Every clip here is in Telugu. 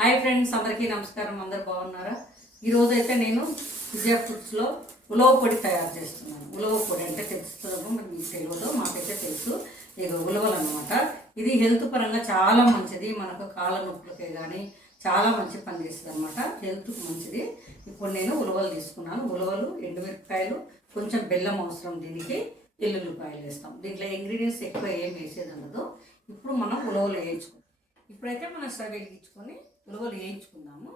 హాయ్ ఫ్రెండ్స్, అందరికీ నమస్కారం. అందరు బాగున్నారా? ఈరోజైతే నేను విజయ ఫుడ్స్లో ఉలవ పొడి తయారు చేస్తున్నాను. ఉలవ పొడి అంటే తెలుస్తుందో మరి మీకు తెలియదు, మాకైతే తెలుసు. ఇక ఉలవలు అనమాట. ఇది హెల్త్ పరంగా చాలా మంచిది. మనకు కాళ్ళ నొప్పులకే కానీ చాలా మంచి పని చేస్తుంది అనమాట. హెల్త్కి మంచిది. ఇప్పుడు నేను ఉలవలు తీసుకున్నాను. ఉలవలు, ఎండుమిరపకాయలు, కొంచెం బెల్లం అవసరం. దీనికి ఎల్లుల్లిపాయలు వేస్తాం. దీంట్లో ఇంగ్రీడియంట్స్ ఎక్కువ ఏం వేసేది ఉండదు. ఇప్పుడు మనం ఉలవలు వేయించుకుంటాం. ఇప్పుడైతే మనం స్టవ్ వెలిగించుకొని ఉలవలు వేయించుకుందాము.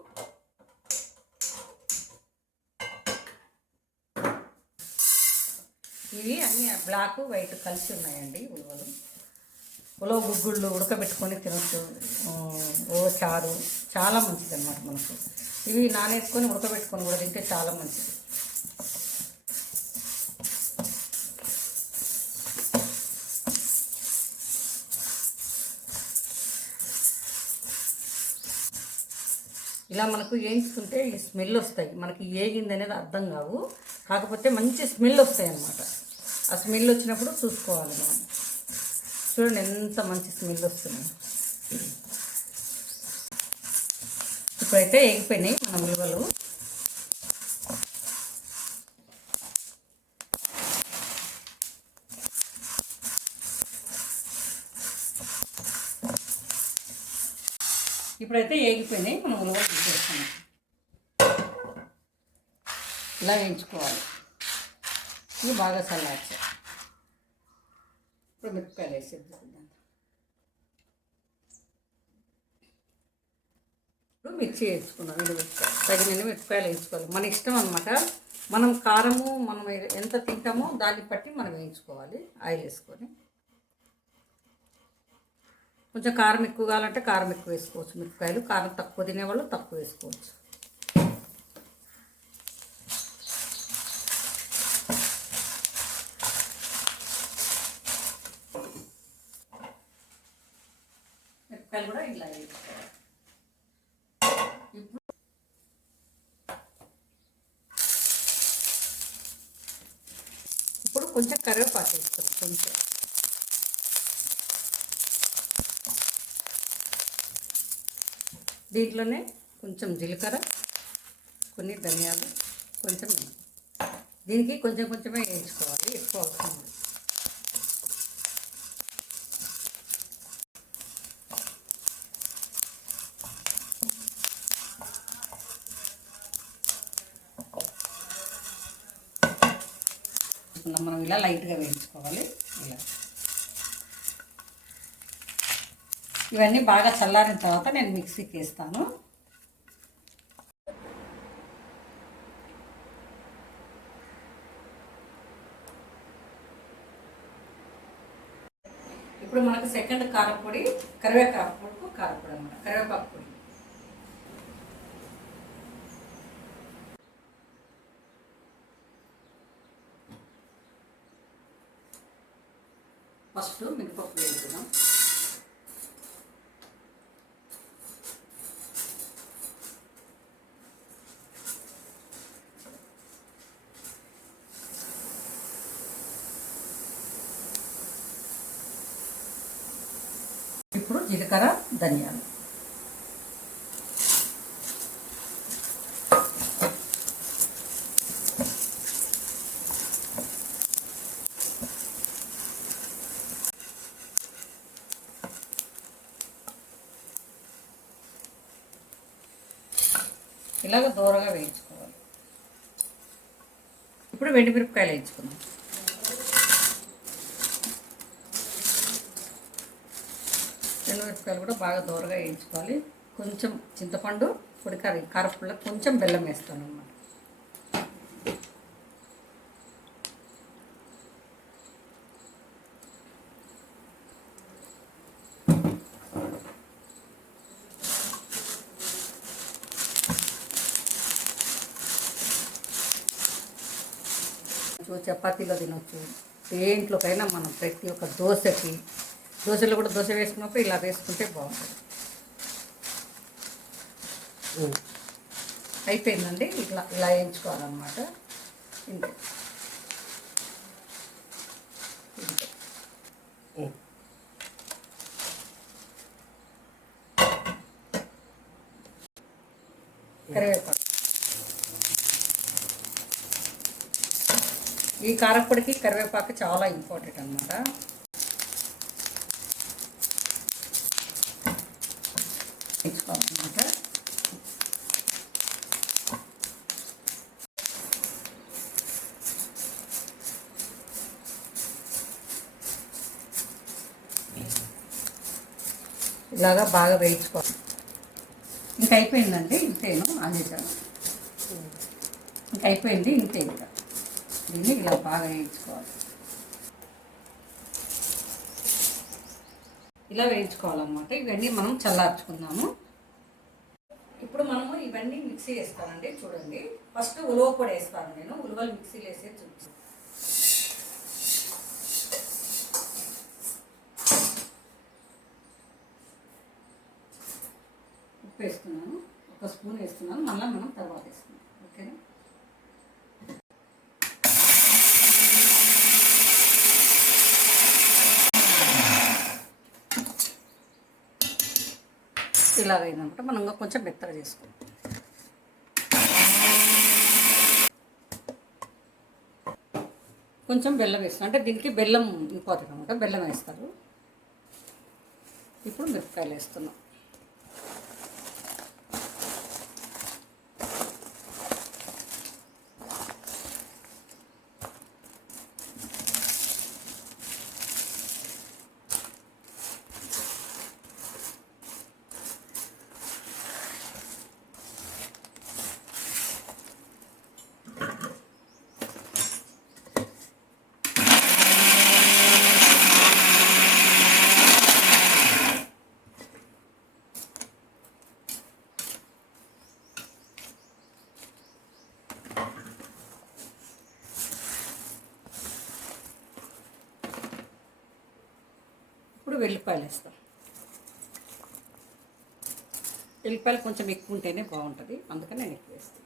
ఇవి అన్నీ బ్లాక్ వైట్ కలిసి ఉన్నాయండి ఉలవలు. ఉలవ గుగ్గుళ్ళు ఉడకబెట్టుకొని తినచ్చు. చారు చాలా మంచిది అన్నమాట మనకు. ఇవి నానేసుకొని ఉడకబెట్టుకొని కూడా తింటే చాలా మంచిది. ఇలా మనకు వేయించుకుంటే ఈ స్మెల్ వస్తాయి. మనకి ఏగింది అనేది అర్థం కావు, కాకపోతే మంచి స్మెల్ వస్తాయి అన్నమాట. ఆ స్మెల్ వచ్చినప్పుడు చూసుకోవాలి మనం. చూడండి ఎంత మంచి స్మెల్ వస్తుంది. ఇప్పుడైతే వేగిపోయినాయి మన ఉలవలు. ఇప్పుడైతే వేగిపోయినాయి. మనం ఉలవలు తీసేస్తున్నాం. ఇలా వేయించుకోవాలి. ఇవి బాగా చల్లార్చాలి. ఇప్పుడు మిరపకాయలు వేసేద్దాం. ఇప్పుడు మిర్చి వేసుకున్నాం. మిరపకాయలు తగిన మిరపకాయలు వేసుకోవాలి. మన ఇష్టం అనమాట. మనం కారము మనం ఎంత తింటామో దాన్ని బట్టి మనం వేయించుకోవాలి. ఆయిల్ వేసుకొని కొంచెం కారం ఎక్కువ కావాలంటే కారం ఎక్కువ వేసుకోవచ్చు. మిరపకాయలు కారం తక్కువ తినేవాళ్ళు తక్కువ వేసుకోవచ్చు. మిరపకాయలు కూడా ఇలా వేసుకోవాలి. ఇప్పుడు కొంచెం కరివేపాకు వేస్తాం. కొంచెం దీంట్లోనే కొంచెం జీలకర్ర, కొన్ని ధనియాలు, కొంచెం దీనికి కొంచెం కొంచెమే వేయించుకోవాలి, ఎక్కువ అవసరం. మనం ఇలా లైట్గా వేయించుకోవాలి. ఇలా ఇవన్నీ బాగా చల్లారిన తర్వాత నేను మిక్సీకి వేస్తాను. ఇప్పుడు మనకు సెకండ్ కారపొడి కరివేపాకు కారపొడి అన్నమాట. కరివేపాకు పొడి ఫస్ట్ మినపప్పు వేసుకుందాం. ఇప్పుడు జీలకర్ర, ధనియాలు, ఇలాగ దూరగా వేయించుకోవాలి. ఇప్పుడు ఎండుమిరపకాయలు వేయించుకుందాం. ఎండుమిరపకాయలు కూడా బాగా దూరగా వేయించుకోవాలి. కొంచెం చింతపండు, పొడి కారపుల్ల, కొంచెం బెల్లం వేస్తాను అన్నమాట. చపాతీలో తినొచ్చు, దేంట్లోకైనా మనం ప్రతి ఒక్క దోశలో కూడా దోశ వేసుకున్నప్పుడు ఇలా వేసుకుంటే బాగుంటుంది. అయిపోయిందండి. ఇలా వేయించుకోవాలన్నమాట. ఇంతే. కరివేపాకు. ఈ కారప్పొడికి కరివేపాకు చాలా ఇంపార్టెంట్ అన్నమాట. వేసుకోవాలన్నమాట. ఇలాగా బాగా వేయించుకోవాలి. ఇంకా అయిపోయిందండి, ఇంతేను ఆనేసాను. ఇంకా అయిపోయింది, ఇంతే. ఇంకా దీన్ని ఇలా బాగా వేయించుకోవాలి. ఇలా వేయించుకోవాలన్నమాట. ఇవన్నీ మనం చల్లార్చుకుందాము. ఇప్పుడు మనము ఇవన్నీ మిక్సీ వేస్తానండి. చూడండి, ఫస్ట్ ఉలవ పొడి వేస్తాను నేను. ఉలవలు మిక్సీలో వేసే చూపిస్తాను. ఉప్పు వేస్తున్నాను, 1 స్పూన్ వేస్తున్నాను. మళ్ళీ మనం తర్వాత వేస్తున్నాం. ఓకేనా? ఇలాగైందనమాట. మనం ఇంకా కొంచెం మెత్తగా చేసుకోవాలి. కొంచెం బెల్లం వేస్తాం, అంటే దీనికి బెల్లం ఇంపార్టెంట్ అనమాట. బెల్లం వేస్తారు. ఇప్పుడు మిరపకాయలు వేస్తున్నాం. ఇప్పుడు వెల్లిపాయలు వేస్తాం. వెల్లిపాయలు కొంచెం ఎక్కువ ఉంటేనే బాగుంటుంది, అందుకని నేను ఎక్కువ వేస్తాను.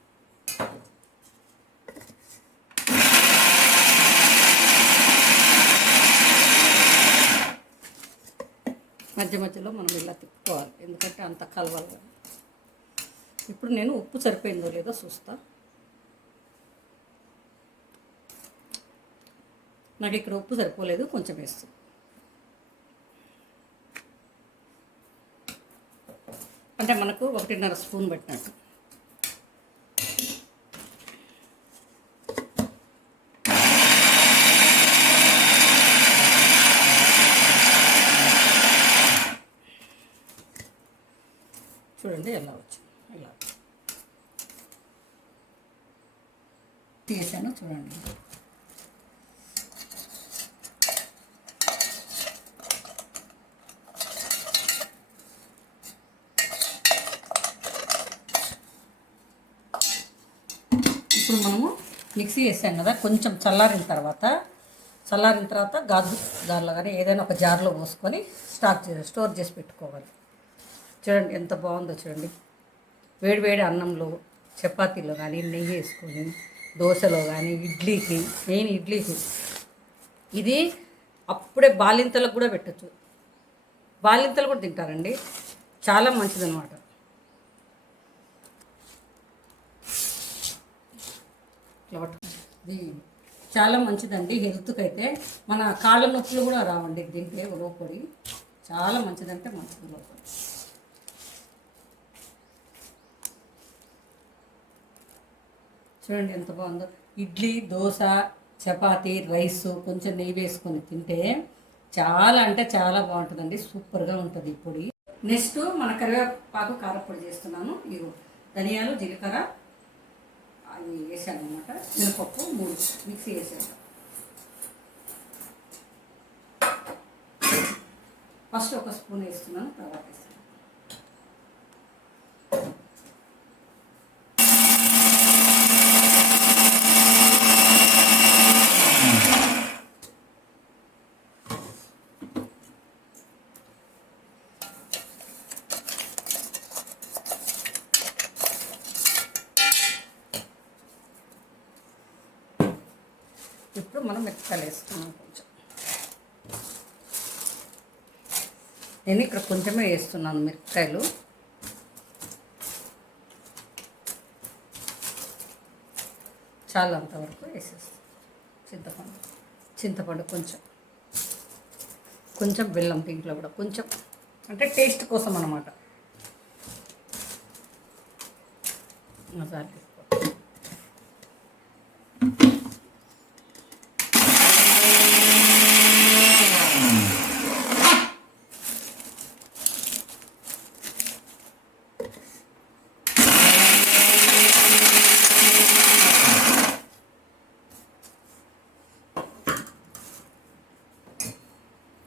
మధ్య మధ్యలో మనం ఇలా తిప్పుకోవాలి, ఎందుకంటే అంత కలవాలి కదా. ఇప్పుడు నేను ఉప్పు సరిపోయిందో లేదో చూస్తా. నాకు ఇక్కడ ఉప్పు సరిపోలేదు, కొంచెం వేస్తాను. అంటే మనకు 1.5 స్పూన్ పెట్టినట్టు. చూడండి ఎలా వచ్చింది. ఇలా తీసాను చూడండి. ఇప్పుడు మనము మిక్సీ వేసాం కదా, కొంచెం చల్లారిన తర్వాత గాజు జార్లో కానీ ఏదైనా ఒక జార్లో పోసుకొని స్టోర్ చేసి పెట్టుకోవాలి. చూడండి ఎంత బాగుందో చూడండి. వేడి అన్నంలో, చపాతీలో కానీ నెయ్యి వేసుకొని, దోశలో కానీ, ఇడ్లీకి, మెయిన్ ఇడ్లీకి ఇది అప్పుడే బాలింతలకు కూడా పెట్టచ్చు. బాలింతలు కూడా తింటారండి, చాలా మంచిదన్నమాట. ఇది చాలా మంచిదండి హెల్త్కి. అయితే మన కాళ్ళ నొప్పులు కూడా రావండి తింటే ఉలవ పొడి. చాలా మంచిదంటే మంచిది ఉలవ పొడి. చూడండి ఎంత బాగుందో. ఇడ్లీ, దోశ, చపాతీ, రైస్ కొంచెం నెయ్యి వేసుకొని తింటే చాలా అంటే చాలా బాగుంటుందండి. సూపర్గా ఉంటుంది ఈ పొడి. నెక్స్ట్ మన కరివేపాకు కారపొడి చేస్తున్నాను. ఇవి ధనియాలు, జీలకర్ర అవి వేసాను అనమాట. మినపప్పు 3 మిక్సీ వేసాను. ఫస్ట్ 1 స్పూన్ వేస్తున్నాను, తర్వాత వేస్తాను. ఇప్పుడు మనం మిరపకాయలు వేస్తున్నాం. కొంచెం నేను ఇక్కడ కొంచెమే వేస్తున్నాను మిరపకాయలు. చాలా అంతవరకు వేసేస్తాం. చింతపండు కొంచెం కొంచెం బెల్లం, దీంట్లో కూడా కొంచెం అంటే టేస్ట్ కోసం అన్నమాట. మసాలా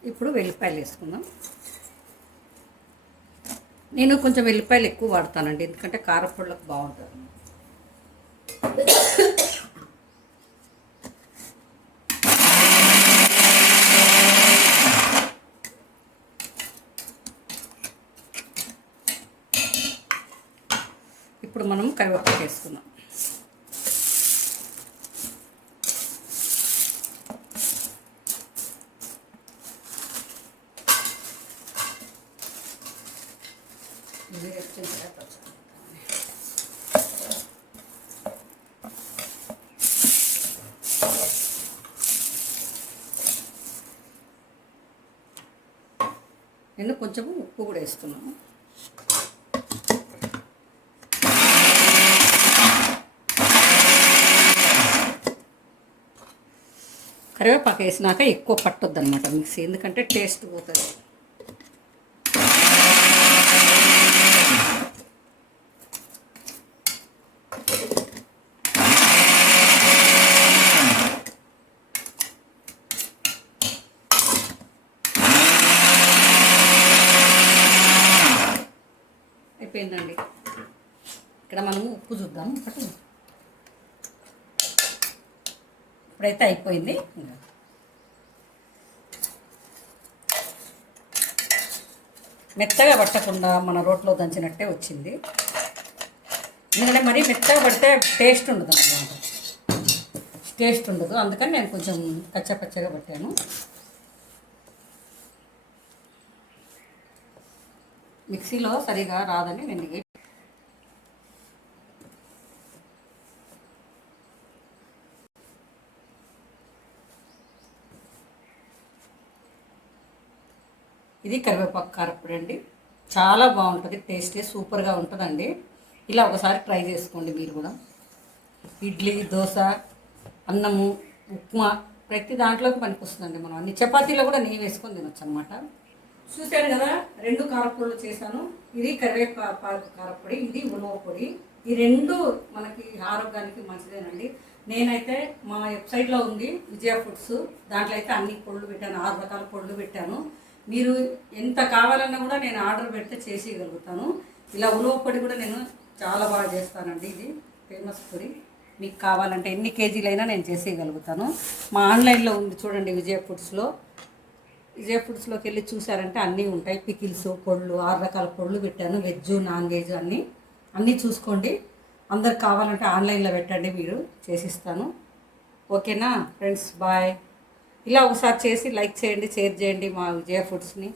ఇప్పుడు వెల్లిపాయలు వేసుకుందాం. నేను కొంచెం వెల్లిపాయలు ఎక్కువ వాడతానండి, ఎందుకంటే కారపొడులకు బాగుంటుంది. ఇప్పుడు మనం కరివేపాకు వేసుకుందాం. నేను కొంచెం ఉప్పు కూడా వేస్తున్నాను. కరివేపాకు వేసినాక ఎక్కువ పట్టొద్దు అనమాట మిక్సీ, ఎందుకంటే టేస్ట్ పోతుంది. అయిపోయిందండి. ఇక్కడ మనము ఉప్పు చూద్దాం. ఇప్పుడైతే అయిపోయింది. మెత్తగా పట్టకుండా మన రోట్లో దంచినట్టే వచ్చింది. ఎందుకంటే మరీ మెత్తగా పడితే టేస్ట్ ఉండదు అన్నమాట, టేస్ట్ ఉండదు. అందుకని నేను కొంచెం కచ్చపచ్చగా పట్టాను. మిక్సీలో సరిగా రాదని నేను ఇది కరివేపాకు కారప్పొడి అండి. చాలా బాగుంటుంది, టేస్ట్ సూపర్గా ఉంటుందండి. ఇలా ఒకసారి ట్రై చేసుకోండి మీరు కూడా. ఇడ్లీ, దోశ, అన్నము, ఉప్మా ప్రతి దాంట్లోకి పనికొస్తుందండి. మనం అన్ని చపాతీలో కూడా నెయ్యి వేసుకొని తినొచ్చు అనమాట. చూశాను కదా, 2 కారపొడులు చేశాను. ఇది కరివేపాకు కారపొడి, ఇది ఉలవ పొడి. ఈ 2 మనకి ఆరోగ్యానికి మంచిదేనండి. నేనైతే మా వెబ్సైట్లో ఉంది విజయ ఫుడ్స్, దాంట్లో అయితే అన్ని పొడులు పెట్టాను, 6 రకాల పొడులు పెట్టాను. మీరు ఎంత కావాలన్నా కూడా నేను ఆర్డర్ పెడితే చేసేయగలుగుతాను. ఇలా ఉలవ పొడి కూడా నేను చాలా బాగా చేస్తానండి. ఇది ఫేమస్ పొడి. మీకు కావాలంటే ఎన్ని కేజీలైనా నేను చేసేయగలుగుతాను. మా ఆన్లైన్లో ఉంది చూడండి, విజయ ఫుడ్స్లోకి వెళ్ళి చూసారంటే అన్నీ ఉంటాయి. పికిల్స్, పొళ్ళు, 6 రకాల పొళ్ళు పెట్టాను, వెజ్, నాన్ వెజ్ అన్నీ చూసుకోండి. అందరు కావాలంటే ఆన్లైన్లో పెట్టండి, మీరు చేసిస్తాను. ఓకేనా ఫ్రెండ్స్, బాయ్. ఇలా ఒకసారి చేసి లైక్ చేయండి, షేర్ చేయండి మా విజయ ఫుడ్స్ని.